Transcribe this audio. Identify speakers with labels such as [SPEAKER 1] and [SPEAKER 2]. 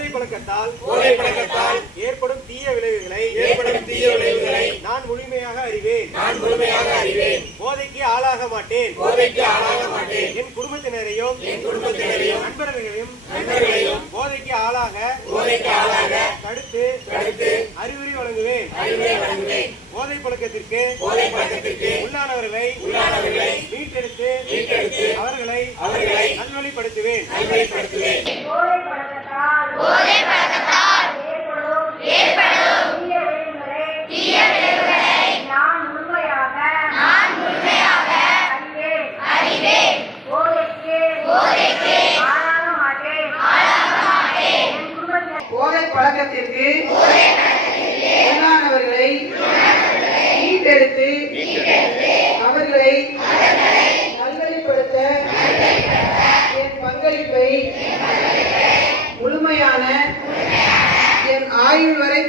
[SPEAKER 1] போதை பழக்கத்தால்
[SPEAKER 2] போதை பழக்கத்தால்
[SPEAKER 1] ஏற்படும் தீய விளைவுகளை
[SPEAKER 2] ஏற்படும் தீய விளைவுகளை
[SPEAKER 1] நான் முழுமையாக அறிவேன்.
[SPEAKER 2] நான் முழுமையாக அறிவேன்.
[SPEAKER 1] போதைக்கு ஆளாக மாட்டேன்.
[SPEAKER 2] போதைக்கு ஆளாக மாட்டேன்.
[SPEAKER 1] என் குடும்பத்தினரையும்
[SPEAKER 2] என் குடும்பத்தினரையும்
[SPEAKER 1] நண்பர்களையும்
[SPEAKER 2] நண்பர்களையும்
[SPEAKER 1] போதைக்கு ஆளாக
[SPEAKER 2] போதைக்கு ஆளாக
[SPEAKER 1] தடுத்து
[SPEAKER 2] தடுத்து
[SPEAKER 1] அறிவுரை வழங்குவேன்.
[SPEAKER 2] அறிவுரை வழங்குவேன்.
[SPEAKER 1] போதை பழக்கத்திற்கு
[SPEAKER 2] போதை பழக்கத்திற்கு
[SPEAKER 1] உள்ளானவர்களை
[SPEAKER 2] உள்ளானவர்களை
[SPEAKER 1] மீட்டெடுத்து
[SPEAKER 2] மீட்டெடுத்து
[SPEAKER 1] அவர்களை
[SPEAKER 2] அவர்களை
[SPEAKER 1] நல்வழிப்படுத்துவேன்.
[SPEAKER 2] நல்வழிப்படுத்துவேன்
[SPEAKER 3] போதை பழக்கத்தால் போதை பழக்கத்தால் ஏற்படும் ஏற்படும் தீய விளைவுகளை நான் முழுமையாக நான் முழுமையாக அறிவேன் அறிவேன் போதைக்கு போதைக்கு ஆளாக மாட்டேன் ஆளாக மாட்டேன் என் குடும்பத்தினர்
[SPEAKER 4] போதை பழக்கத்திற்கு உள்ளானவர்களை மீட்டெடுத்து அவர்களை நல்வழிப்படுத்த என் பங்களிப்பை முழுமையான என் ஆயுள் வரை